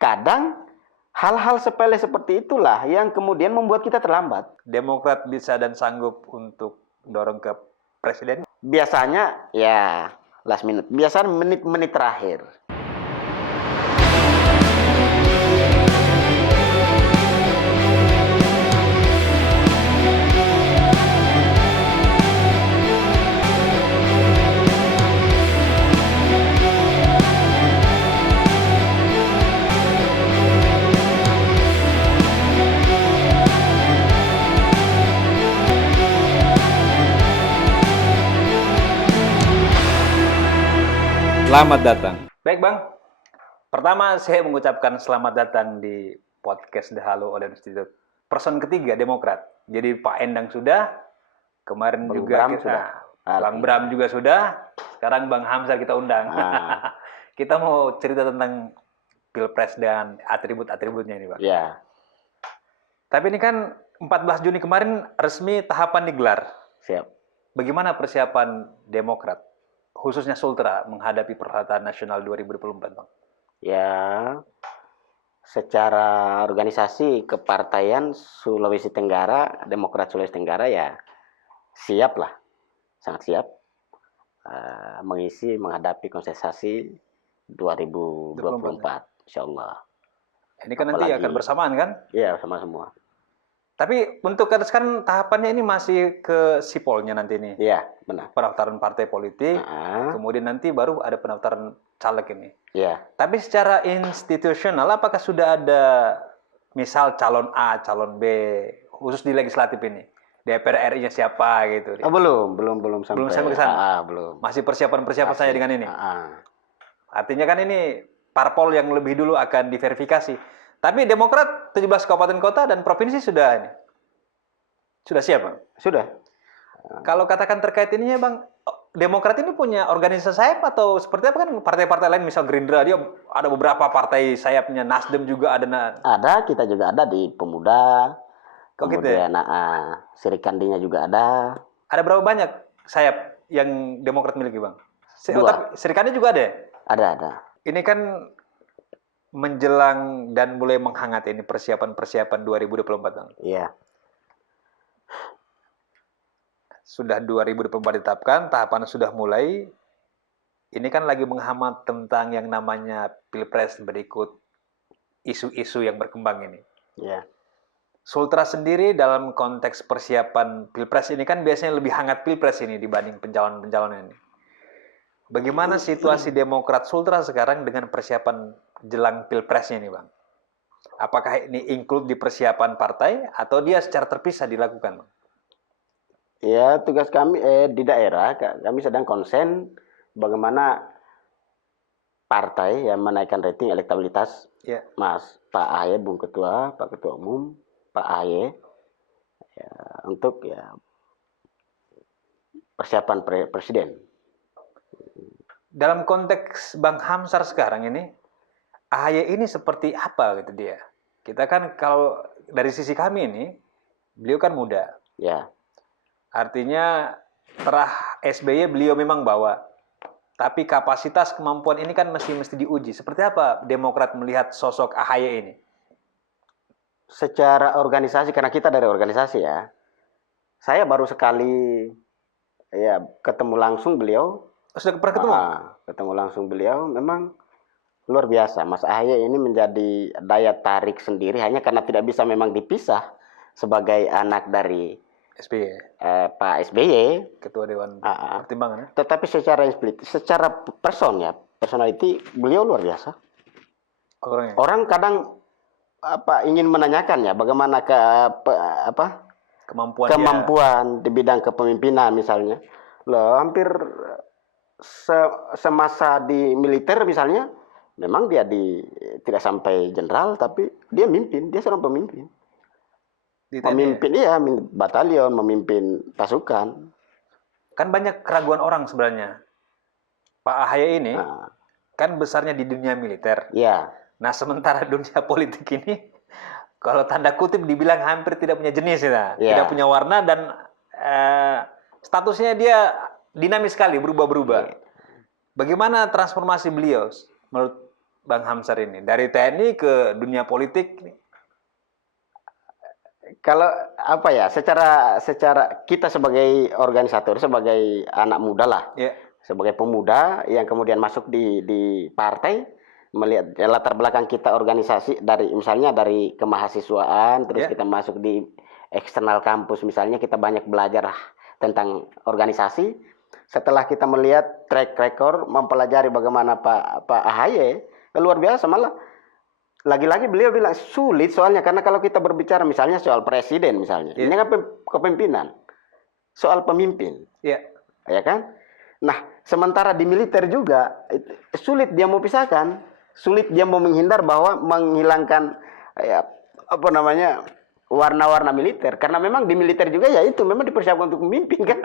kadang hal-hal sepele seperti itulah yang kemudian membuat kita terlambat. Demokrat bisa dan sanggup untuk dorong ke presiden? Biasanya ya last minute, biasanya menit-menit terakhir. Selamat datang. Baik Bang, pertama saya mengucapkan selamat datang di podcast The Halo Odin Institute. Person ketiga Demokrat. Jadi Pak Endang sudah, kemarin Bang juga Bram kita, sudah. Bang Bram juga sudah, sekarang Bang Hamzah kita undang. Kita mau cerita tentang Pilpres dan atribut-atributnya ini Bang. Ya, Tapi ini kan 14 Juni kemarin resmi tahapan digelar. siap. Bagaimana persiapan Demokrat, khususnya Sultra, menghadapi perhelatan nasional 2024 Bang? Ya, secara organisasi kepartaian Sulawesi Tenggara, Demokrat Sulawesi Tenggara ya siap lah, sangat siap menghadapi kontestasi 2024, insya Allah. Ini kan nanti akan bersamaan kan? Iya, sama semua. Tapi untuk kan tahapannya ini masih ke sipolnya nanti nih. Iya, benar. Pendaftaran partai politik, kemudian nanti baru ada pendaftaran caleg ini. Iya. Tapi secara institusional apakah sudah ada misal calon A, calon B, khusus di legislatif ini? DPR RI-nya siapa gitu? Oh, belum sampai. Belum sampai ke sana? Belum. Masih persiapan saya dengan ini? Artinya kan ini parpol yang lebih dulu akan diverifikasi. Tapi Demokrat 17 kabupaten kota dan provinsi sudah siap, Bang? Sudah. Kalau katakan terkait ininya, Bang, Demokrat ini punya organisasi sayap atau seperti apa kan partai-partai lain, misal Gerindra, dia ada beberapa partai sayapnya, Nasdem juga ada. Ada, kita juga ada di Pemuda. Kemudian Serikandinya juga ada. Ada berapa banyak sayap yang Demokrat miliki, Bang? Dua. Serikandi juga ada? Ada. Ini kan menjelang dan mulai menghangat ini persiapan 2024, Bang. Iya. Sudah 2024 ditetapkan, tahapan sudah mulai. Ini kan lagi menghambat tentang yang namanya Pilpres berikut isu-isu yang berkembang ini. Iya. Sultra sendiri dalam konteks persiapan Pilpres ini kan biasanya lebih hangat Pilpres ini dibanding pencalonan ini. Bagaimana situasi Demokrat Sultra sekarang dengan persiapan jelang Pilpresnya ini, Bang? Apakah ini include di persiapan partai atau dia secara terpisah dilakukan, Bang? Ya, tugas kami di daerah, kami sedang konsen bagaimana partai yang menaikkan rating elektabilitas. Ya. Mas, Pak AHY, Bung Ketua, Pak Ketua Umum, Pak AHY, ya, untuk ya persiapan presiden. Dalam konteks Bang Hamzah sekarang ini, AHY ini seperti apa gitu dia? Kita kan kalau dari sisi kami ini, beliau kan muda. Ya. Artinya terah SBY beliau memang bawa. Tapi kapasitas kemampuan ini kan mesti diuji. Seperti apa Demokrat melihat sosok AHY ini? Secara organisasi, karena kita dari organisasi ya, saya baru sekali ya ketemu langsung beliau. Sudah pernah ketemu? Ketemu langsung beliau, memang luar biasa. Mas AHY ini menjadi daya tarik sendiri hanya karena tidak bisa memang dipisah sebagai anak dari SBY. Pak SBY, Ketua Dewan Pertimbangan. Tetapi secara personality beliau luar biasa. Orangnya. Orang kadang ingin menanyakan ya bagaimana kemampuan di bidang kepemimpinan misalnya. Loh, hampir semasa di militer misalnya, memang dia tidak sampai jenderal, tapi dia seorang pemimpin. Memimpin batalion, memimpin pasukan. Kan banyak keraguan orang sebenarnya. Pak AHY ini kan besarnya di dunia militer. Iya. Nah, sementara dunia politik ini kalau tanda kutip dibilang hampir tidak punya jenis ya. Tidak punya warna dan statusnya dia dinamis sekali, berubah-berubah. Bagaimana transformasi beliau menurut Bang Hamzar ini dari TNI ke dunia politik? Kalau apa ya, secara kita sebagai organisator, sebagai anak muda lah, Ya, sebagai pemuda yang kemudian masuk di partai, melihat latar belakang kita organisasi dari misalnya dari kemahasiswaan, terus Ya. kita masuk di eksternal kampus, misalnya kita banyak belajar tentang organisasi. Setelah kita melihat track record, mempelajari bagaimana Pak AHY, luar biasa. Malah lagi-lagi beliau bilang sulit soalnya, karena kalau kita berbicara misalnya soal presiden misalnya, Ya. ini kan kepemimpinan, soal pemimpin, ya, ya kan? Nah, sementara di militer juga sulit dia mau pisahkan, sulit dia mau menghindar bahwa menghilangkan ya, apa namanya, warna-warna militer, karena memang di militer juga ya itu memang dipersiapkan untuk memimpin kan?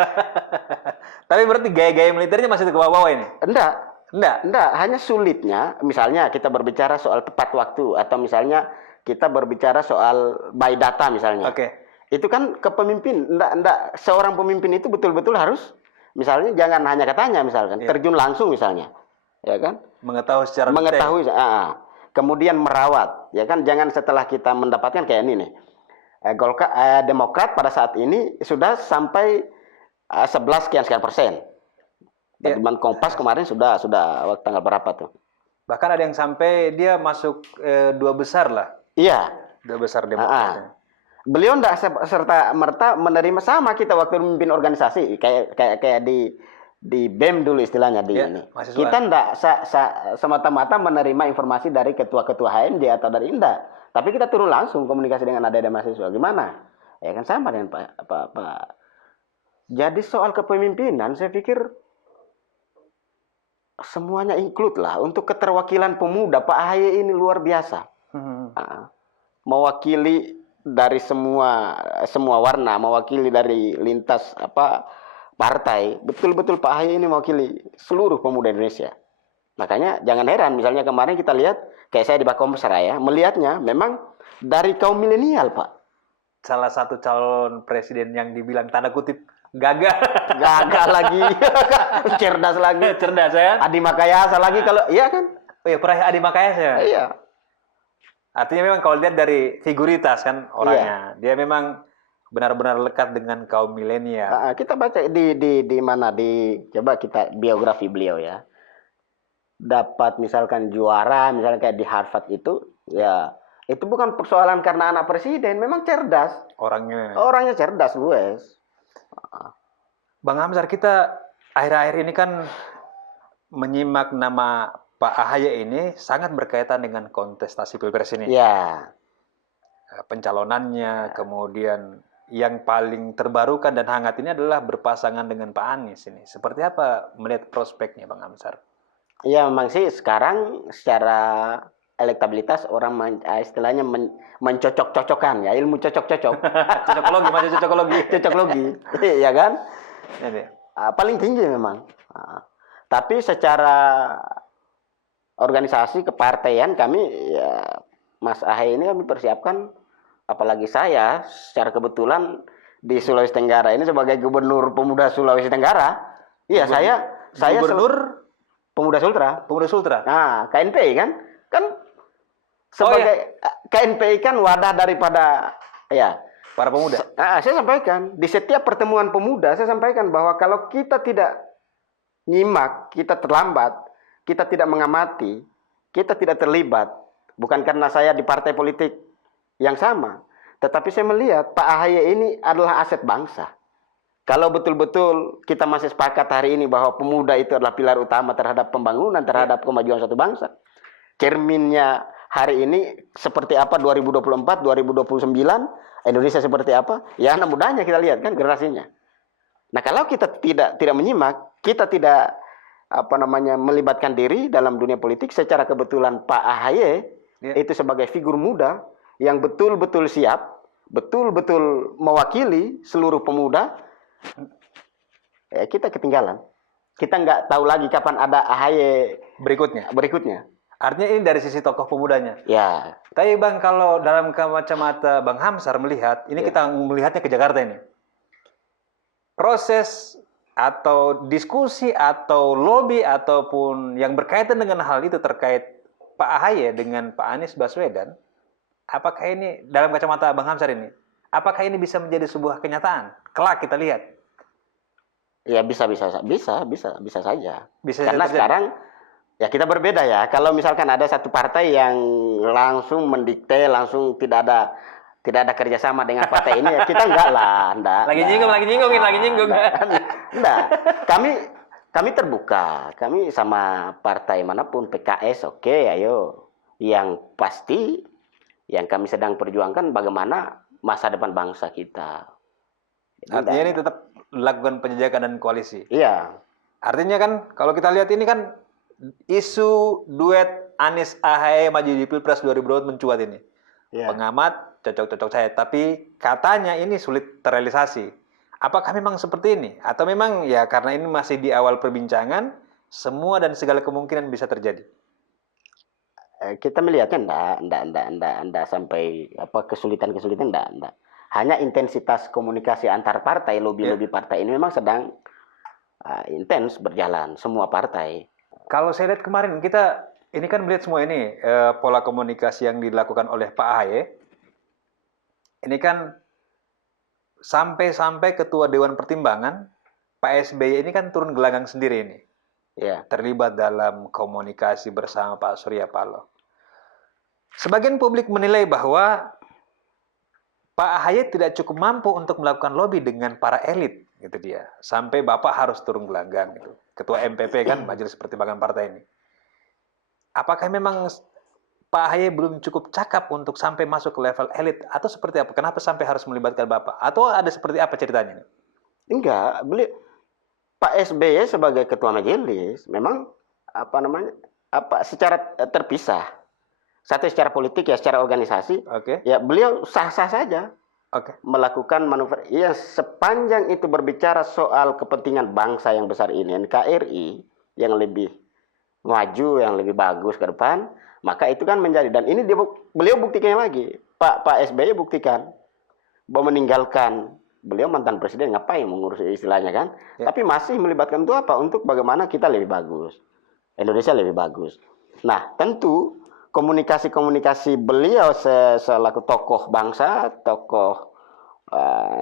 Tapi berarti gaya-gaya militernya masih ke bawah-bawah ini? Enggak, Enggak. hanya sulitnya, misalnya kita berbicara soal tepat waktu, atau misalnya kita berbicara soal by data misalnya. Oke. Itu kan kepemimpin, enggak seorang pemimpin itu betul-betul harus, misalnya jangan hanya katanya misalkan, Iya. terjun langsung misalnya, ya kan? Mengetahui secara Mengetahui, kemudian merawat, ya kan? Jangan setelah kita mendapatkan kayak ini nih, Demokrat pada saat ini sudah sampai 11 sekian persen. Iya. Teman Kompas kemarin sudah tanggal berapa tuh? Bahkan ada yang sampai dia masuk 2 besar lah. Iya. 2 besar Demokrat. Beliau tidak serta merta menerima, sama kita waktu memimpin organisasi kayak di BEM dulu istilahnya di Ya, ini. mahasiswa. Kita tidak semata-mata menerima informasi dari ketua-ketua HMJ atau dari Indah, tapi kita turun langsung komunikasi dengan adik-adik mahasiswa. Gimana? Ya kan sama dengan Pak. Jadi soal kepemimpinan saya pikir semuanya include lah. Untuk keterwakilan pemuda, Pak AHY ini luar biasa. Mewakili dari semua warna, mewakili dari lintas partai. Betul-betul Pak AHY ini mewakili seluruh pemuda Indonesia. Makanya jangan heran, misalnya kemarin kita lihat, kayak saya di Bakom Seraya, melihatnya memang dari kaum milenial, Pak. Salah satu calon presiden yang dibilang tanda kutip gagal. Gagal lagi, cerdas lagi. Cerdas ya. Adi Makayasa lagi kalau, iya kan? Oh iya, peraih Adi Makayasa ya. Iya. Artinya memang kalau lihat dari figuritas kan orangnya, dia memang benar-benar lekat dengan kaum milenial. Kita baca di mana, coba kita biografi beliau ya. Dapat misalkan juara, misalnya kayak di Harvard itu, ya itu bukan persoalan karena anak presiden, memang cerdas. Orangnya cerdas, Lues. Bang Hamzar, kita akhir-akhir ini kan menyimak nama Pak AHY ini sangat berkaitan dengan kontestasi Pilpres ini. Ya. Pencalonannya, kemudian yang paling terbarukan dan hangat ini adalah berpasangan dengan Pak Anies ini. Seperti apa melihat prospeknya, Bang Hamzar? Ya memang sih sekarang secara elektabilitas orang istilahnya mencocok-cocokkan ya, ilmu cocok-cocok. Cocokologi, macam cocokologi. Cocokologi, ya kan? Ini. Paling tinggi memang. Tapi secara organisasi kepartaian kami, ya, Mas AHY ini kami persiapkan, apalagi saya secara kebetulan di Sulawesi Tenggara ini sebagai Gubernur Pemuda Sulawesi Tenggara. Iya, saya Gubernur Pemuda Sultra. Pemuda Sultra. Nah, KNPI kan sebagai KNPI kan wadah daripada ya para pemuda. Saya sampaikan di setiap pertemuan pemuda, saya sampaikan bahwa kalau kita tidak nyimak, kita terlambat, kita tidak mengamati, kita tidak terlibat, bukan karena saya di partai politik yang sama, tetapi saya melihat Pak AHY ini adalah aset bangsa. Kalau betul-betul kita masih sepakat hari ini bahwa pemuda itu adalah pilar utama terhadap pembangunan, terhadap kemajuan suatu bangsa. Cerminnya hari ini seperti apa 2024, 2029, Indonesia seperti apa? Ya anak mudanya kita lihat kan generasinya. Nah, kalau kita tidak menyimak, kita tidak melibatkan diri dalam dunia politik, secara kebetulan Pak AHY itu sebagai figur muda yang betul-betul siap, betul-betul mewakili seluruh pemuda, kita ketinggalan. Kita nggak tahu lagi kapan ada AHY berikutnya. Artinya ini dari sisi tokoh pemudanya. Ya. Tapi Bang, kalau dalam kacamata Bang Hamzar melihat, ini kita melihatnya ke Jakarta ini. Proses atau diskusi atau lobby ataupun yang berkaitan dengan hal itu terkait Pak AHY dengan Pak Anies Baswedan, apakah ini dalam kacamata Bang Hamzar ini, apakah ini bisa menjadi sebuah kenyataan? Kelak kita lihat. Ya bisa saja. Bisa Karena terjadi. sekarang ya kita berbeda ya. Kalau misalkan ada satu partai yang langsung mendikte, langsung tidak ada kerjasama dengan partai ini, ya kita enggak lah, enggak. Lagi nyinggung. Enggak. Kami terbuka. Kami sama partai manapun, PKS oke, ayo. Yang pasti yang kami sedang perjuangkan bagaimana masa depan bangsa kita. Artinya ini tetap lakukan penjajakan dan koalisi. Iya. Artinya kan kalau kita lihat ini kan isu duet Anies AHY maju di Pilpres 2024 mencuat ini. Iya. Pengamat cocok-cocok saya, tapi katanya ini sulit terrealisasi. Apakah memang seperti ini? Atau memang ya karena ini masih di awal perbincangan, semua dan segala kemungkinan bisa terjadi? Kita melihatnya enggak sampai kesulitan enggak. Hanya intensitas komunikasi antar partai, lobby partai ini memang sedang intens berjalan semua partai. Kalau saya lihat kemarin ini kan melihat semua ini pola komunikasi yang dilakukan oleh Pak AHY. Ini kan sampai ketua Dewan Pertimbangan Pak SBY ini kan turun gelanggang sendiri ini. Ya. Terlibat dalam komunikasi bersama Pak Surya Paloh. Sebagian publik menilai bahwa Pak AHY tidak cukup mampu untuk melakukan lobby dengan para elit, gitu dia. Sampai Bapak harus turun gelanggang, gitu. Ketua MPP kan, Majelis Pertimbangan Partai ini. Apakah memang Pak AHY belum cukup cakap untuk sampai masuk ke level elit, atau seperti apa? Kenapa sampai harus melibatkan Bapak? Atau ada seperti apa ceritanya? Enggak, Pak SBY sebagai ketua majelis memang secara terpisah. Satu secara politik ya, secara organisasi. Oke. Ya beliau sah-sah saja. Oke. Melakukan manuver. Ya sepanjang itu berbicara soal kepentingan bangsa yang besar ini, NKRI yang lebih maju, yang lebih bagus ke depan, maka itu kan menjadi. Dan ini beliau buktikan lagi. Pak SBY buktikan bahwa meninggalkan beliau mantan presiden, ngapain mengurus istilahnya kan? Ya. Tapi masih melibatkan itu apa? Untuk bagaimana kita lebih bagus, Indonesia lebih bagus. Nah tentu komunikasi beliau selaku tokoh bangsa, tokoh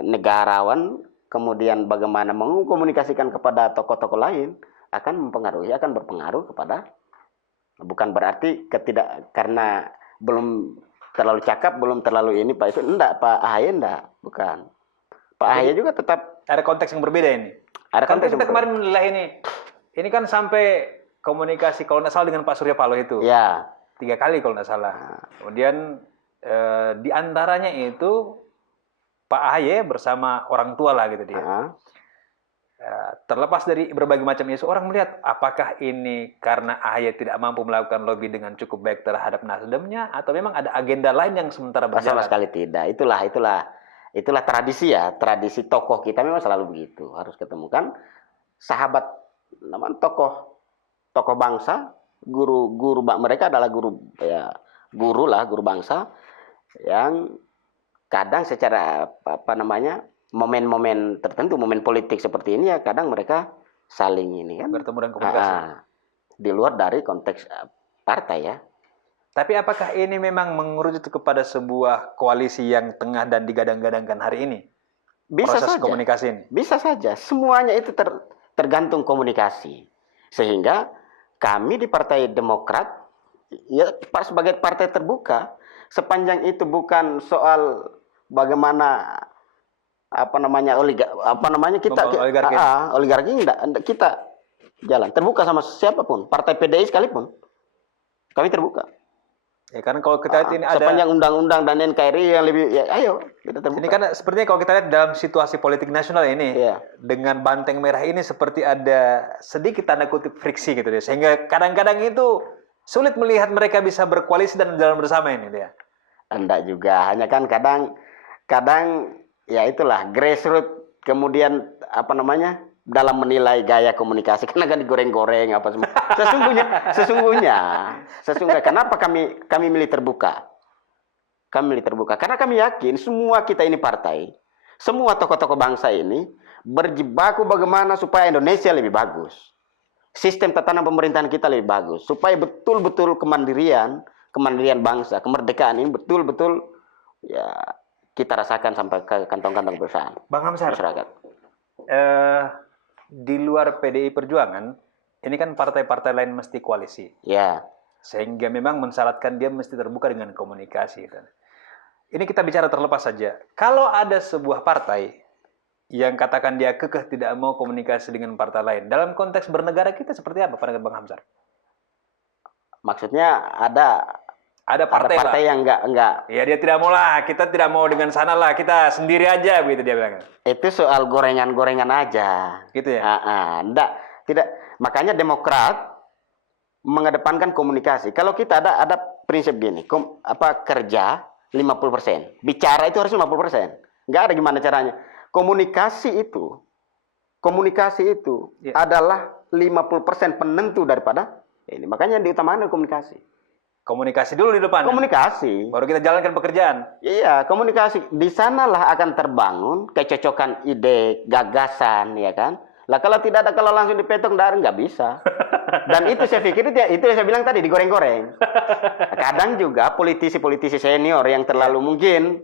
negarawan, kemudian bagaimana mengkomunikasikan kepada tokoh-tokoh lain akan berpengaruh kepada, bukan berarti karena belum terlalu cakap, belum terlalu ini Pak itu enggak, Pak AHY enggak, bukan. Pak AHY juga tetap ada konteks yang berbeda ini. ada Kan konteks kita kemarin menilai ini kan sampai komunikasi kalau nggak salah dengan Pak Surya Paloh itu. ya 3 kali kalau nggak salah. Kemudian di antaranya itu Pak AHY bersama orang tua lah gitu dia. Terlepas dari berbagai macam isu, orang melihat apakah ini karena AHY tidak mampu melakukan lobby dengan cukup baik terhadap Nasdemnya, atau memang ada agenda lain yang sementara berjalan? sama sekali tidak. Itulah tradisi ya, tradisi tokoh kita memang selalu begitu. Harus ketemukan sahabat, namanya tokoh bangsa. Guru mereka adalah guru bangsa yang kadang secara momen-momen tertentu, momen politik seperti ini ya kadang mereka saling ini kan Bertemu dan komunikasi. Di luar dari konteks partai ya. Tapi apakah ini memang mengerucut kepada sebuah koalisi yang tengah dan digadang-gadangkan hari ini? Bisa Proses saja. komunikasi ini. Bisa saja. Semuanya itu tergantung komunikasi. Sehingga kami di Partai Demokrat ya sebagai partai terbuka, sepanjang itu bukan soal bagaimana oligarki enggak, kita jalan terbuka sama siapapun, partai PDI sekalipun. Kami terbuka. Ya kan kalau kita lihat ini ada sepanjang undang-undang dan NKRI yang lebih ya ayo kita terbuka. ini kan sepertinya kalau kita lihat dalam situasi politik nasional ini dengan banteng merah ini seperti ada sedikit tanda kutip friksi gitu deh, sehingga kadang-kadang itu sulit melihat mereka bisa berkoalisi dan jalan bersama ini dia. Enggak juga, hanya kan kadang ya itulah grassroots, kemudian dalam menilai gaya komunikasi karena kan digoreng-goreng apa semua. Sesungguhnya kenapa kami milih terbuka? Kami milih terbuka karena kami yakin semua kita ini partai, semua tokoh-tokoh bangsa ini berjibaku bagaimana supaya Indonesia lebih bagus. sistem tatanan pemerintahan kita lebih bagus supaya betul-betul kemandirian bangsa, kemerdekaan ini betul-betul ya kita rasakan sampai ke kantong-kantong perusahaan Bang Hamzar, masyarakat. Di luar PDI Perjuangan, ini kan partai-partai lain mesti koalisi. Ya, Sehingga memang mensyaratkan dia mesti terbuka dengan komunikasi. Ini kita bicara terlepas saja. Kalau ada sebuah partai yang katakan dia kekeh tidak mau komunikasi dengan partai lain, dalam konteks bernegara kita seperti apa pandangan Bang Hamzar? maksudnya ada Partai lah. yang enggak Ya dia tidak mau lah, kita tidak mau dengan sana lah, kita sendiri aja begitu dia bilang. itu soal gorengan-gorengan aja. Gitu ya. Enggak, tidak. Makanya Demokrat mengedepankan komunikasi. Kalau kita ada prinsip gini, kerja 50%, bicara itu harus 50%. Enggak ada gimana caranya. Komunikasi itu Ya. adalah 50% penentu daripada ini. Makanya yang diutamakan komunikasi. Komunikasi dulu di depan. Komunikasi. Baru kita jalankan pekerjaan. Iya, komunikasi. Di sanalah akan terbangun kecocokan ide, gagasan, ya kan? Lah kalau tidak ada, kalau langsung dipetok, nggak bisa. Dan itu saya pikir itu yang saya bilang tadi, digoreng-goreng. Kadang juga politisi-politisi senior yang terlalu mungkin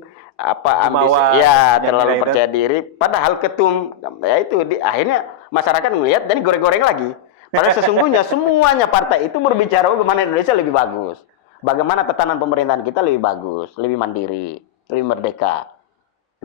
ambisi, ya terlalu percaya diri. Padahal ketum, ya itu akhirnya masyarakat melihat dan digoreng-goreng lagi. Padahal sesungguhnya semuanya partai itu berbicara bagaimana Indonesia lebih bagus. Bagaimana tatanan pemerintahan kita lebih bagus, lebih mandiri, lebih merdeka.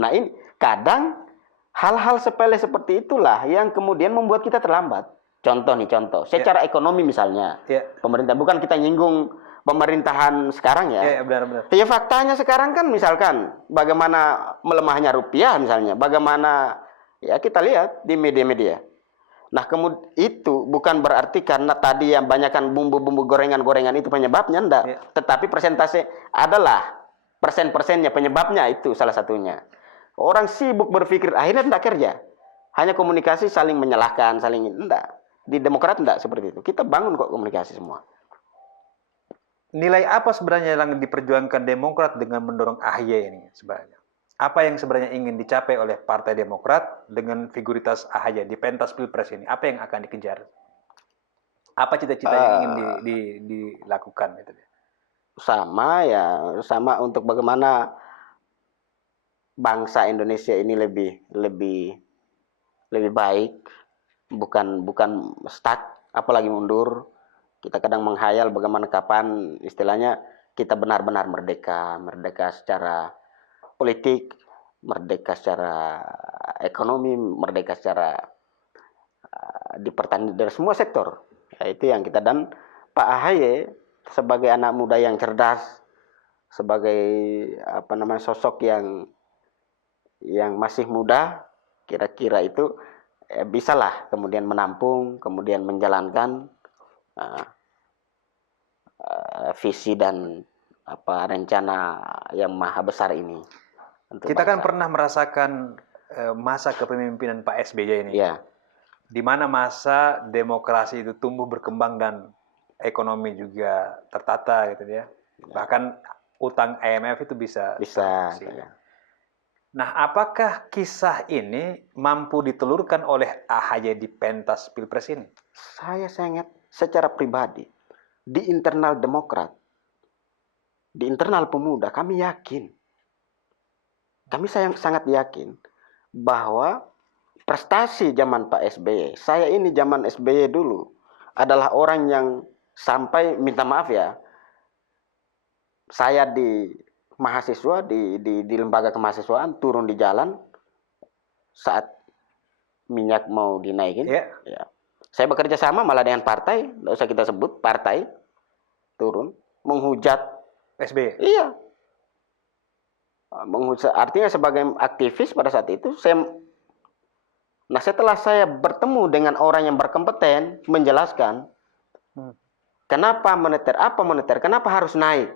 Nah ini kadang hal-hal sepele seperti itulah yang kemudian membuat kita terlambat. Contoh. Secara ekonomi misalnya, pemerintah, bukan kita nyinggung pemerintahan sekarang ya. Benar-benar. Ya faktanya sekarang kan misalkan bagaimana melemahnya rupiah misalnya, bagaimana ya kita lihat di media-media. Nah, kemudian itu bukan berarti karena tadi yang banyakkan bumbu-bumbu gorengan-gorengan itu penyebabnya, enggak. Ya. Tetapi persentase adalah persen-persennya penyebabnya itu salah satunya. Orang sibuk berpikir, akhirnya tidak kerja. Hanya komunikasi saling menyalahkan, enggak. Di Demokrat enggak seperti itu. Kita bangun kok komunikasi semua. Nilai apa sebenarnya yang diperjuangkan Demokrat dengan mendorong AHY ini sebenarnya? Apa yang sebenarnya ingin dicapai oleh Partai Demokrat dengan figuritas AHY di pentas Pilpres ini? Apa yang akan dikejar? Apa cita-cita yang ingin dilakukan? Gitu. Sama untuk bagaimana bangsa Indonesia ini lebih baik, bukan stuck, apalagi mundur. Kita kadang menghayal bagaimana kapan istilahnya kita benar-benar merdeka secara politik, merdeka secara ekonomi, merdeka secara dari semua sektor. Ya, itu yang kita, dan Pak AHY sebagai anak muda yang cerdas, sebagai sosok yang masih muda, kira-kira itu bisalah kemudian menampung, kemudian menjalankan visi dan rencana yang maha besar ini. Kita kan pernah merasakan masa kepemimpinan Pak SBY ini. Ya. Di mana masa demokrasi itu tumbuh berkembang dan ekonomi juga tertata gitu ya. Bahkan utang IMF itu bisa. Ya. Nah, apakah kisah ini mampu ditelurkan oleh AHY di pentas Pilpres ini? Saya sangat secara pribadi di internal Demokrat, di internal pemuda, kami sangat yakin bahwa prestasi zaman Pak SBY, saya ini zaman SBY dulu adalah orang yang sampai minta maaf ya, saya di mahasiswa di lembaga kemahasiswaan turun di jalan saat minyak mau dinaikin. Ya. Saya bekerja sama malah dengan partai, tidak usah kita sebut partai, turun menghujat SBY. Iya. Artinya sebagai aktivis pada saat itu setelah saya bertemu dengan orang yang berkompeten menjelaskan kenapa moneter, kenapa harus naik,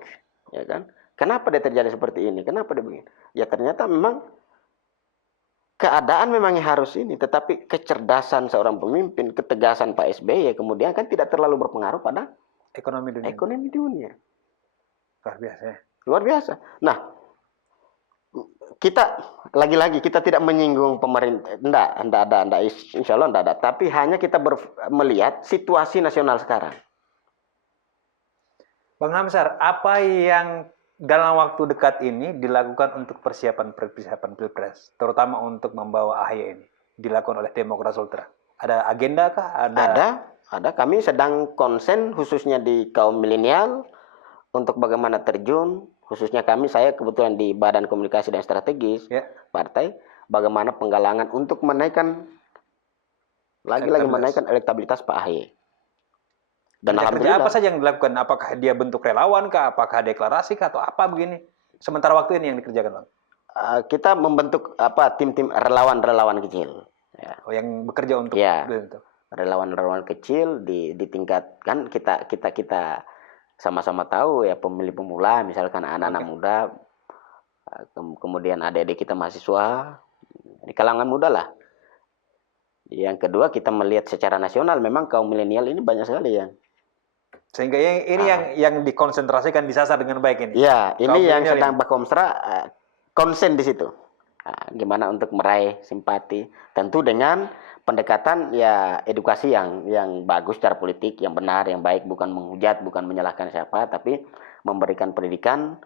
ya kan? Kenapa dia terjadi seperti ini? Kenapa dia begini? Ya ternyata memang keadaan memang harus ini, tetapi kecerdasan seorang pemimpin, ketegasan Pak SBY kemudian kan tidak terlalu berpengaruh pada ekonomi dunia. Luar biasa. Luar biasa ya? Luar biasa. Nah, kita lagi-lagi kita tidak menyinggung pemerintah, enggak, insya Allah enggak ada. Tapi hanya kita melihat situasi nasional sekarang. Bang Hamsar, apa yang dalam waktu dekat ini dilakukan untuk persiapan Pilpres, terutama untuk membawa AHY ini, dilakukan oleh Demokrat Sultra? Ada agenda kah? Ada. Kami sedang konsen khususnya di kaum milenial untuk bagaimana terjun, khususnya saya kebetulan di Badan Komunikasi dan Strategis partai, bagaimana penggalangan untuk menaikkan menaikkan elektabilitas Pak AHY. Dan alhamdulillah. Apa saja yang dilakukan? Apakah dia bentuk relawan kah? Apakah deklarasi kah? Atau apa begini? Sementara waktu ini yang dikerjakan, Bang? Kita membentuk tim-tim relawan kecil. Ya. Oh, yang bekerja untuk relawan-relawan kecil ditingkatkan. Kita sama-sama tahu ya, pemilih pemula, misalkan anak-anak muda, kemudian adik-adik kita mahasiswa, di kalangan muda lah. Yang kedua, kita melihat secara nasional memang kaum milenial ini banyak sekali yang sehingga ini yang dikonsentrasikan, disasar dengan baik ini. Ya, ini yang sedang Bakomstra konsen di situ. Gimana untuk meraih simpati, tentu dengan pendekatan ya edukasi yang bagus secara politik, yang benar, yang baik, bukan menghujat, bukan menyalahkan siapa, tapi memberikan pendidikan,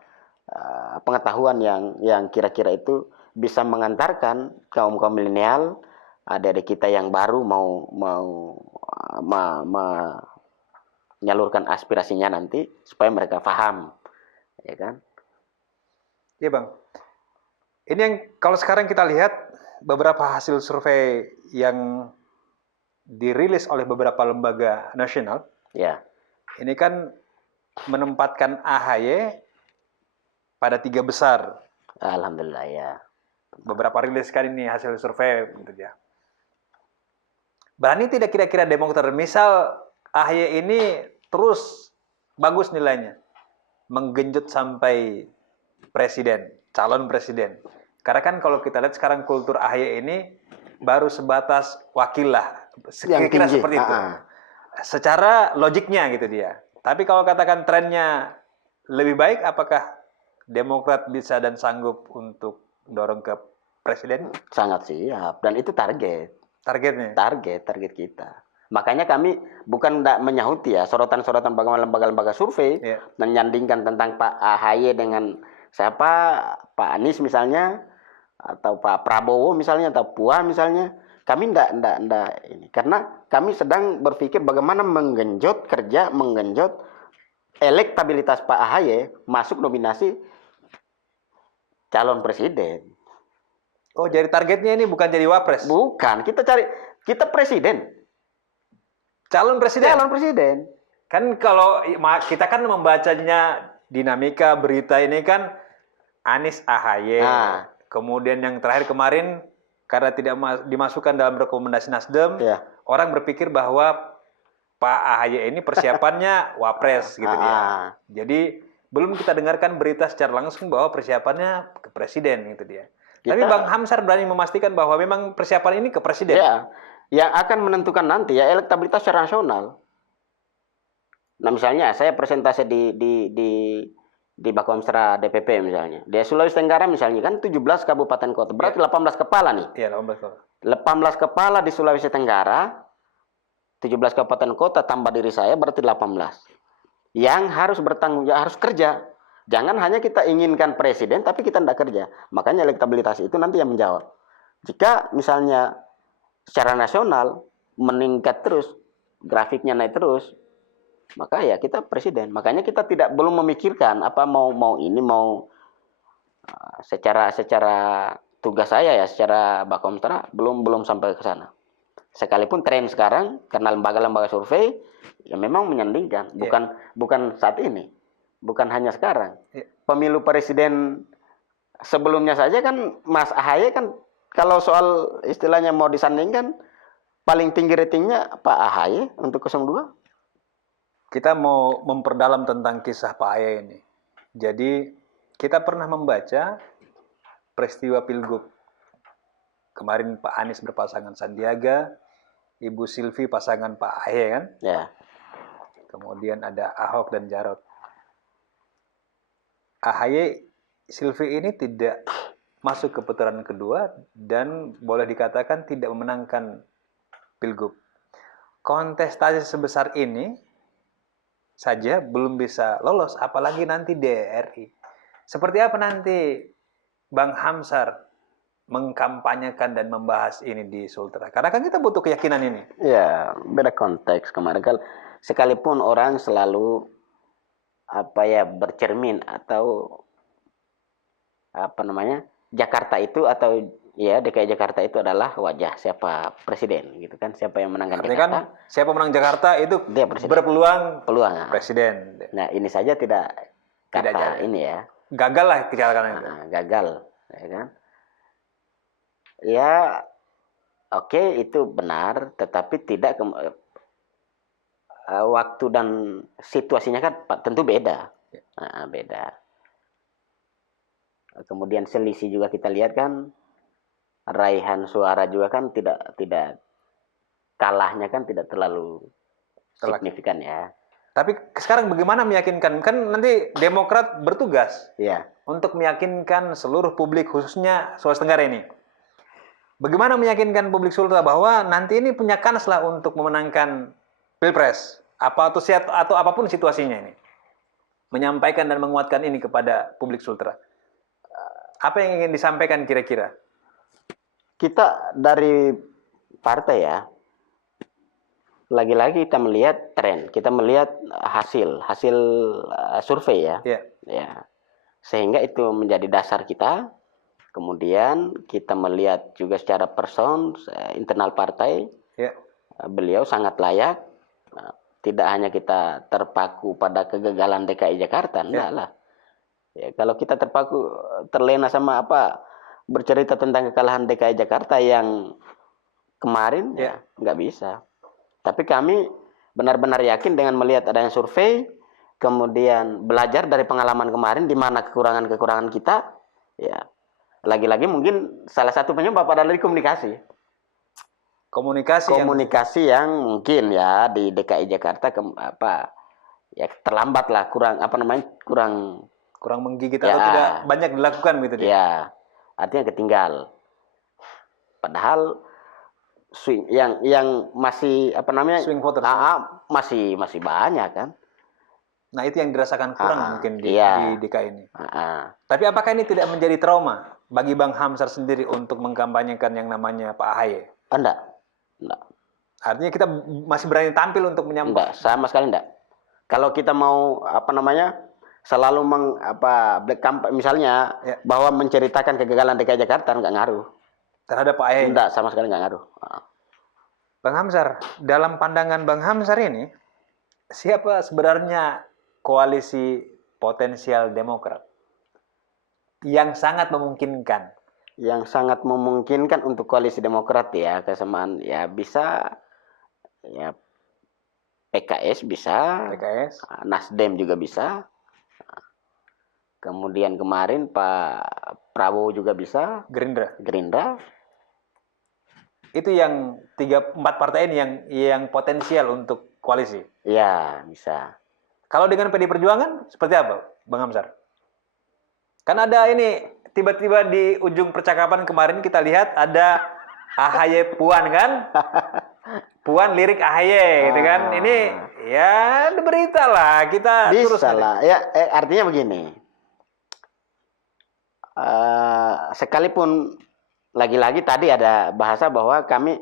pengetahuan yang kira-kira itu bisa mengantarkan kaum milenial, adik-adik kita yang baru mau menyalurkan aspirasinya nanti supaya mereka paham, ya kan? Iya, Bang. Ini yang kalau sekarang kita lihat beberapa hasil survei yang dirilis oleh beberapa lembaga nasional, ya, ini kan menempatkan AHY pada 3 besar. Alhamdulillah ya. Beberapa rilis kan ini hasil survei, gitu ya. Berani tidak kira-kira Demokrat, misal AHY ini terus bagus nilainya, menggenjot sampai presiden, calon presiden. Karena kan kalau kita lihat sekarang kultur AHY ini baru sebatas wakil lah, kira-kira seperti itu. Secara logiknya gitu dia. Tapi kalau katakan trennya lebih baik, apakah Demokrat bisa dan sanggup untuk dorong ke presiden? Sangat siap, dan itu Targetnya? Target kita. Makanya kami bukan tidak menyahuti ya sorotan-sorotan bagaimana lembaga-lembaga survei dan menyandingkan tentang Pak AHY dengan siapa, Pak Anies misalnya, atau Pak Prabowo misalnya, atau Puan misalnya. Kami tidak ini, karena kami sedang berpikir bagaimana menggenjot elektabilitas Pak AHY masuk nominasi calon presiden. Oh, jadi targetnya ini bukan jadi wapres? Bukan, kita presiden. Calon presiden? Calon presiden. Kan kalau kita kan membacanya dinamika berita ini kan Anies AHY. Kemudian yang terakhir kemarin karena tidak dimasukkan dalam rekomendasi Nasdem, orang berpikir bahwa Pak AHY ini persiapannya wapres gitu dia. Jadi belum kita dengarkan berita secara langsung bahwa persiapannya ke presiden gitu dia. Tapi Bang Hamsar berani memastikan bahwa memang persiapan ini ke presiden. Ya, yang akan menentukan nanti ya elektabilitas secara nasional. Nah misalnya saya presentasi di Bakomstra DPP misalnya. Di Sulawesi Tenggara misalnya kan 17 kabupaten kota, berarti 18 kepala nih. Iya, 18 kepala. 18 kepala di Sulawesi Tenggara, 17 kabupaten kota tambah diri saya berarti 18. Yang harus bertanggung jawab, harus kerja. Jangan hanya kita inginkan presiden tapi kita tidak kerja. Makanya elektabilitas itu nanti yang menjawab. Jika misalnya secara nasional meningkat terus, grafiknya naik terus, maka ya kita presiden. Makanya kita belum memikirkan apa mau secara tugas saya ya, secara Bakomstra belum sampai ke sana. Sekalipun tren sekarang karena lembaga-lembaga survei ya memang menyandingkan, bukan saat ini. Bukan hanya sekarang. Pemilu presiden sebelumnya saja kan Mas AHY kan kalau soal istilahnya mau disandingkan paling tinggi ratingnya Pak AHY untuk 02. Kita mau memperdalam tentang kisah Pak AHY ini. Jadi kita pernah membaca peristiwa Pilgub. Kemarin Pak Anies berpasangan Sandiaga, Ibu Silvi pasangan Pak AHY kan? Ya. Kemudian ada Ahok dan Jarot. AHY Silvi ini tidak masuk ke putaran kedua dan boleh dikatakan tidak memenangkan Pilgub. Kontestasi sebesar ini saja belum bisa lolos, apalagi nanti DRI. Seperti apa nanti Bang Hamsar mengkampanyekan dan membahas ini di Sultra? Karena kan kita butuh keyakinan ini. Ya, beda konteks kemarin kan. Sekalipun orang selalu bercermin atau Jakarta itu atau ya DKI Jakarta itu adalah wajah siapa presiden gitu kan, siapa yang menangkan Artinya Jakarta. kan siapa menang Jakarta itu Dia presiden. berpeluang Peluang. presiden. Nah, ini saja tidak kata jadi. ini ya. Gagal lah kecelakaan itu. Gagal, ya kan? Ya, oke, itu benar, tetapi tidak waktu dan situasinya kan tentu beda. Beda. Kemudian selisih juga kita lihat kan, raihan suara juga kan tidak kalahnya kan tidak terlalu signifikan ya. Tapi sekarang bagaimana meyakinkan? Kan nanti Demokrat bertugas Ya. untuk meyakinkan seluruh publik khususnya Sulawesi Tenggara ini. Bagaimana meyakinkan publik Sultra bahwa nanti ini punya kans lah untuk memenangkan Pilpres atau apapun situasinya ini. Menyampaikan dan menguatkan ini kepada publik Sultra. Apa yang ingin disampaikan kira-kira? Kita dari partai ya, lagi-lagi kita melihat tren, kita melihat hasil survei ya. Ya. Ya. Sehingga itu menjadi dasar kita. Kemudian kita melihat juga secara person internal partai. Ya. Beliau sangat layak. Tidak hanya kita terpaku pada kegagalan DKI Jakarta, enggak lah. Ya, kalau kita terlena sama bercerita tentang kekalahan DKI Jakarta yang kemarin, ya nggak bisa. Tapi kami benar-benar yakin dengan melihat adanya survei, kemudian belajar dari pengalaman kemarin di mana kekurangan-kekurangan kita, ya lagi-lagi mungkin salah satu penyebab adalah di komunikasi. Komunikasi yang mungkin ya di DKI Jakarta ya terlambat lah, kurang menggigit ya, atau tidak banyak dilakukan gitu dia. Ya, artinya ketinggal. Padahal yang masih swing voters masih banyak kan. Nah, itu yang dirasakan kurang mungkin di DKI ini. Tapi apakah ini tidak menjadi trauma bagi Bang Hamsar sendiri untuk mengkampanyekan yang namanya Pak AHY? Enggak. Artinya kita masih berani tampil untuk menyampaikan? Enggak, sama sekali enggak. Kalau kita mau selalu misalnya bahwa menceritakan kegagalan DKI Jakarta enggak ngaruh. Terhadap Pak AHY? Enggak, sama sekali enggak ngaruh. Bang Hamsar, dalam pandangan Bang Hamsar ini, siapa sebenarnya koalisi potensial Demokrat yang sangat memungkinkan? Yang sangat memungkinkan untuk koalisi Demokrat ya, kesamaan ya bisa ya PKS bisa, Nasdem juga bisa. Kemudian kemarin Pak Prabowo juga bisa, Gerindra. Itu yang 3-4 partai ini yang potensial untuk koalisi. Iya, bisa. Kalau dengan PD Perjuangan seperti apa, Bang Hamsar? Kan ada ini tiba-tiba di ujung percakapan kemarin kita lihat ada AHY Puan kan? Puan lirik AHY gitu kan. Ini ya berita lah, kita bisa terus lah. Ya, artinya begini. Sekalipun lagi-lagi tadi ada bahasa bahwa kami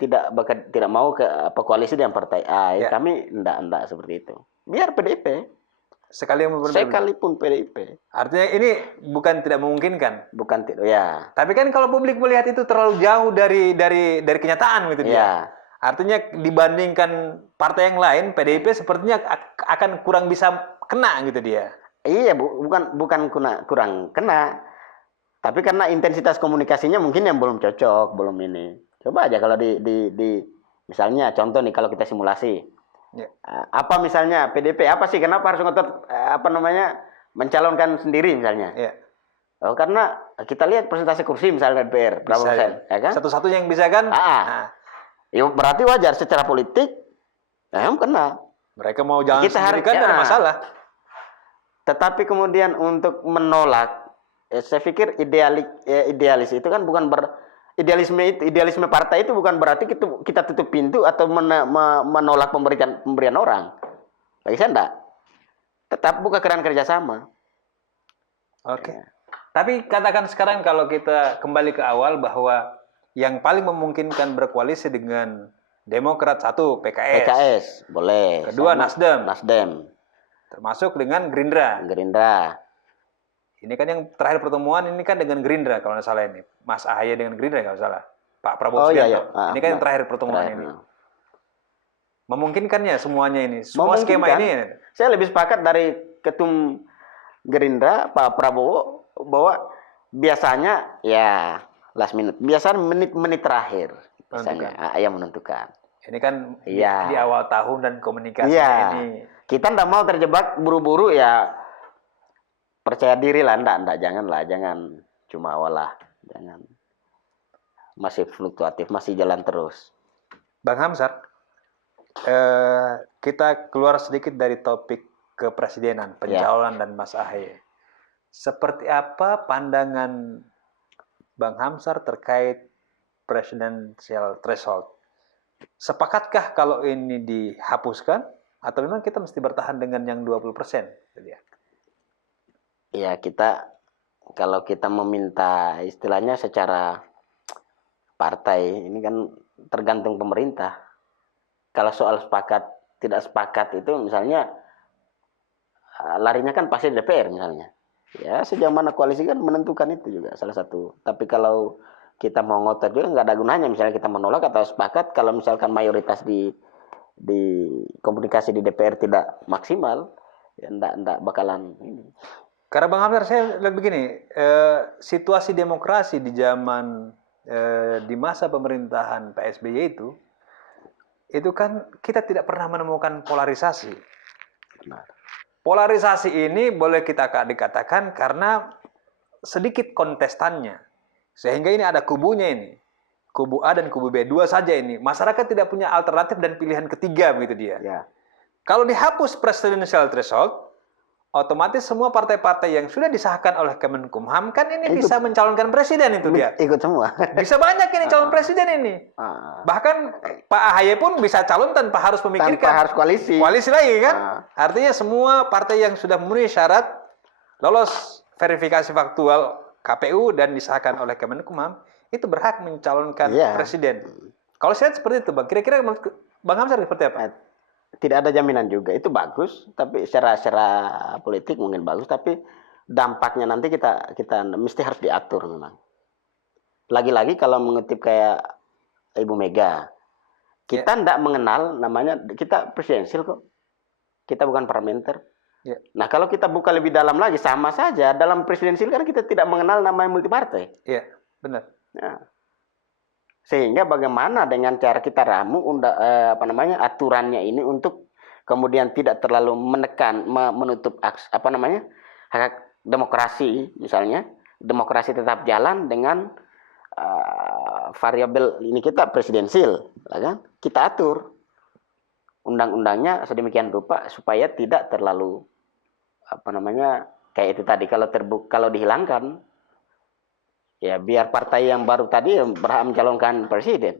tidak mau ke koalisi dengan partai A. Kami enggak seperti itu. Biar PDIP. Sekalipun PDIP. Artinya ini bukan tidak memungkinkan. Bukan tidak, ya. Tapi kan kalau publik melihat itu terlalu jauh dari kenyataan gitu dia. Artinya dibandingkan partai yang lain, PDIP sepertinya akan kurang bisa kena gitu dia. Iya, bukan kurang kena. Tapi karena intensitas komunikasinya mungkin yang belum cocok, belum ini. Coba aja kalau di misalnya contoh nih kalau kita simulasi. Apa misalnya PDP apa sih kenapa harus ngotot mencalonkan sendiri misalnya? Oh, karena kita lihat persentase kursi misalnya DPR berapa persen, ya kan? Satu-satunya yang bisa kan? Ya berarti wajar secara politik, kena. Mereka mau jalan sendiri kan ada masalah. Tetapi kemudian untuk menolak saya pikir idealis itu kan bukan idealisme partai itu bukan berarti kita tutup pintu atau menolak pemberian orang. Bagi saya enggak. Tetap buka keran kerjasama. Oke. Tapi katakan sekarang kalau kita kembali ke awal bahwa yang paling memungkinkan berkoalisi dengan Demokrat satu PKS. PKS boleh. Kedua Nasdem. Termasuk dengan Gerindra. Ini kan yang terakhir pertemuan ini kan dengan Gerindra kalau nggak salah ini. Mas Ahaye dengan Gerindra kalau nggak salah. Pak Prabowo Subianto. Ini kan yang terakhir pertemuan ini. Memungkinkannya semuanya ini. Semua skema ini. Saya lebih sepakat dari Ketum Gerindra Pak Prabowo bahwa biasanya ya last minute. Biasanya menit-menit terakhir misalnya yang menentukan. Ini kan di awal tahun dan komunikasi ini. Kita nggak mau terjebak buru-buru ya. Percaya diri lah, jangan cuma awal lah, jangan masih fluktuatif, masih jalan terus. Bang Hamzar, kita keluar sedikit dari topik kepresidenan, pencalonan dan Mas Ahaye. Seperti apa pandangan Bang Hamzar terkait presidential threshold? Sepakatkah kalau ini dihapuskan atau memang kita mesti bertahan dengan yang 20%? Ya kalau kita meminta istilahnya secara partai ini kan tergantung pemerintah. Kalau soal sepakat tidak sepakat itu misalnya larinya kan pasti DPR misalnya. Ya sejauh mana koalisi kan menentukan itu juga salah satu. Tapi kalau kita mau ngotot juga nggak ada gunanya misalnya kita menolak atau sepakat kalau misalkan mayoritas di komunikasi di DPR tidak maksimal ya enggak bakalan ini. Karena Bang Hamzar saya lihat begini, situasi demokrasi di zaman di masa pemerintahan Pak SBY itu kan kita tidak pernah menemukan polarisasi. Benar. Polarisasi ini boleh kita dikatakan karena sedikit kontestannya. Sehingga ini ada kubunya ini. Kubu A dan kubu B, dua saja ini. Masyarakat tidak punya alternatif dan pilihan ketiga begitu dia. Ya. Kalau dihapus presidential threshold, otomatis semua partai-partai yang sudah disahkan oleh Kemenkumham kan ini bisa mencalonkan presiden itu dia. Ikut semua. Bisa banyak ini calon presiden ini. Bahkan Pak Ahaye pun bisa calon tanpa harus memikirkan. Tanpa harus koalisi. Koalisi lagi kan. Artinya semua partai yang sudah memenuhi syarat lolos verifikasi faktual KPU dan disahkan oleh Kemenkumham itu berhak mencalonkan presiden. Kalau saya lihat seperti itu Bang. Kira-kira Bang Hamzar seperti apa? Tidak ada jaminan juga itu bagus tapi secara politik mungkin bagus tapi dampaknya nanti kita mesti harus diatur memang. Lagi-lagi kalau mengutip kayak Ibu Mega kita tidak mengenal namanya kita presidensil kok kita bukan parlementer. Nah kalau kita buka lebih dalam lagi sama saja dalam presidensil kan kita tidak mengenal namanya multipartai. Iya benar. Sehingga bagaimana dengan cara kita ramu aturannya ini untuk kemudian tidak terlalu menekan menutup hak demokrasi misalnya demokrasi tetap jalan dengan variabel ini kita presidensil kan kita atur undang-undangnya sedemikian rupa supaya tidak terlalu kayak itu tadi kalau dihilangkan ya biar partai yang baru tadi berhak mencalonkan presiden.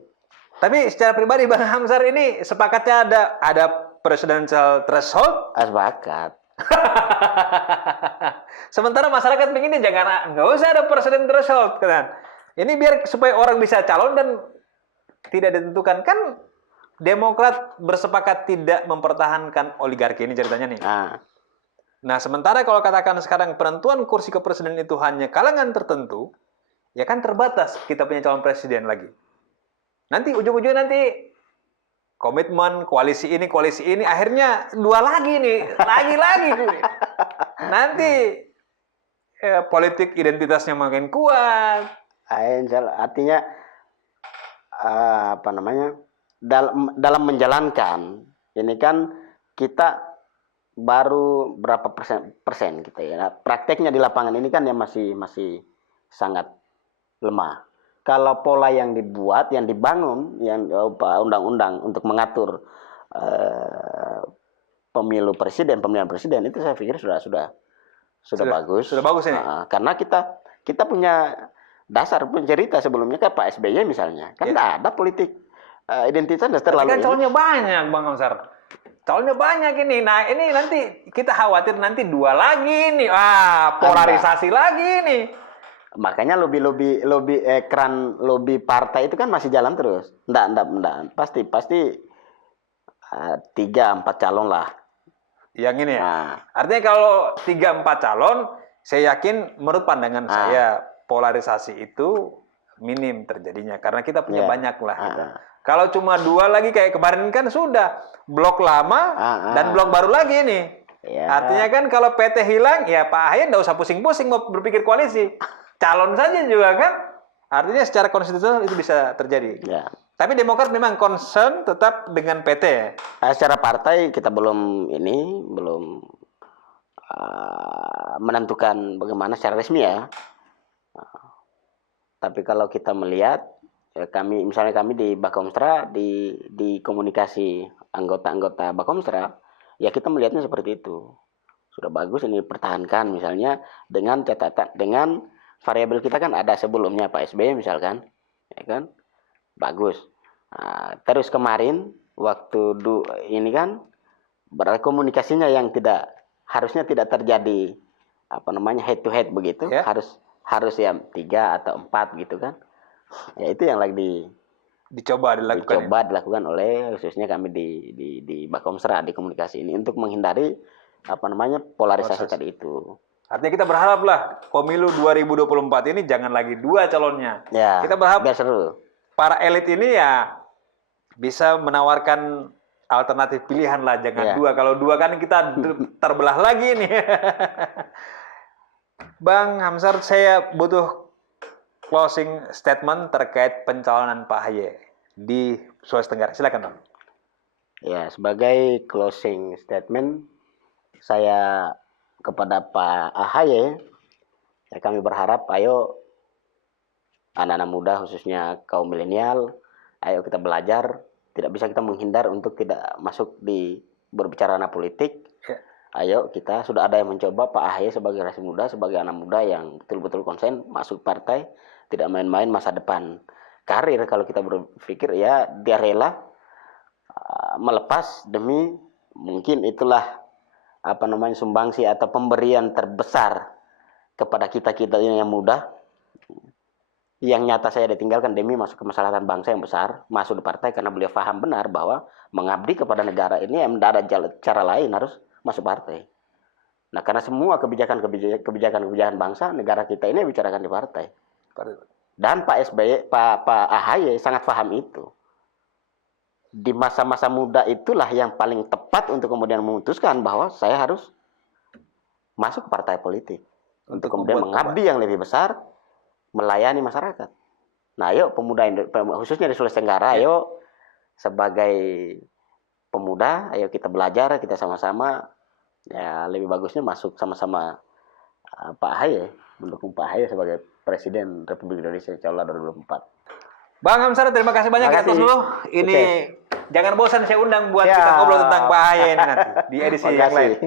Tapi secara pribadi Bang Hamzar ini sepakatnya ada presidential threshold? Sepakat. Sementara masyarakat begini nggak usah ada presidential threshold kan. Ini biar supaya orang bisa calon dan tidak ditentukan kan Demokrat bersepakat tidak mempertahankan oligarki ini ceritanya nih. Nah sementara kalau katakan sekarang penentuan kursi kepresiden itu hanya kalangan tertentu. Ya kan terbatas kita punya calon presiden lagi. Nanti ujung-ujungnya nanti komitmen koalisi ini akhirnya dua lagi nih, lagi-lagi. Nanti politik identitasnya makin kuat. Artinya dalam menjalankan ini kan kita baru berapa persen kita ya. Prakteknya di lapangan ini kan ya masih sangat lemah. Kalau pola yang dibuat, yang dibangun, yang undang-undang untuk mengatur pemilihan presiden itu saya pikir sudah sudah bagus. Sudah bagus ini. Karena kita punya dasar, punya cerita sebelumnya kan Pak SBY misalnya. Kan tidak ada politik identitas dan Tapi terlalu kan ini. calonnya banyak, Bang Hamzar. Calonnya banyak ini. Nah, ini nanti kita khawatir nanti 2 lagi nih. Polarisasi lagi nih. Makanya lobby ekran lobby partai itu kan masih jalan terus. Enggak. Pasti 3-4 calon lah. Yang ini ya. Nah, Artinya kalau 3-4 calon, saya yakin menurut pandangan saya polarisasi itu minim terjadinya karena kita punya banyak lah gitu. Kalau cuma 2 lagi kayak kemarin kan sudah blok lama dan blok baru lagi nih. Artinya kan kalau PT hilang ya Pak Ahy enggak usah pusing-pusing mau berpikir koalisi. Calon saja juga kan. Artinya secara konstitusional itu bisa terjadi. ya. Tapi Demokrat memang concern tetap dengan PT ya. Secara partai kita belum menentukan bagaimana secara resmi ya. Tapi kalau kita melihat misalnya kami di Bakomstra di komunikasi anggota-anggota Bakomstra, ya kita melihatnya seperti itu. Sudah bagus ini pertahankan misalnya dengan catatan dengan variabel kita kan ada sebelumnya Pak SBY misalkan, ya kan? Bagus. Terus kemarin waktu ini kan berkomunikasinya yang harusnya tidak terjadi head to head begitu, harus ya 3 atau 4 gitu kan. Ya itu yang lagi dicoba dilakukan oleh khususnya kami di Bakomstra di komunikasi ini untuk menghindari polarisasi tadi itu. Artinya kita berharap lah pemilu 2024 ini jangan lagi 2 calonnya. Ya, kita berharap biar seru. Para elit ini ya bisa menawarkan alternatif pilihan lah, jangan 2. Kalau 2 kan kita terbelah lagi nih. Bang Hamzar, saya butuh closing statement terkait pencalonan Pak Ahy di Sulawesi Tenggara. Silakan, Bang. Ya, sebagai closing statement saya kepada Pak Ahy, ya kami berharap ayo anak-anak muda khususnya kaum milenial, ayo kita belajar, tidak bisa kita menghindar untuk tidak masuk di berbicara ranah politik. Ayo kita sudah ada yang mencoba Pak Ahy sebagai generasi muda, sebagai anak muda yang betul-betul konsen masuk partai, tidak main-main masa depan karir. Kalau kita berpikir ya dia rela melepas demi mungkin itulah sumbangsi atau pemberian terbesar kepada kita ini yang muda, yang nyata saya ditinggalkan demi masuk ke masalahkan bangsa yang besar, masuk di partai karena beliau paham benar bahwa mengabdi kepada negara ini yang tidak ada cara lain, harus masuk partai. Nah, karena semua kebijakan bangsa negara kita ini bicarakan di partai. Dan Pak SBY, Pak AHY sangat paham itu. Di masa-masa muda itulah yang paling tepat untuk kemudian memutuskan bahwa saya harus masuk ke partai politik untuk kemudian mengabdi yang lebih besar, melayani masyarakat. Nah, ayo pemuda khususnya di Sulawesi Tenggara, ayo sebagai pemuda, ayo kita belajar, kita sama-sama ya lebih bagusnya masuk sama-sama Pak AHY, mendukung Pak AHY sebagai Presiden Republik Indonesia insyaallah 2024. Bang Hamzar, terima kasih banyak atas dulu. Ini jangan bosan saya undang buat kita ngobrol tentang Pak AHY ini nanti di edisi yang lain.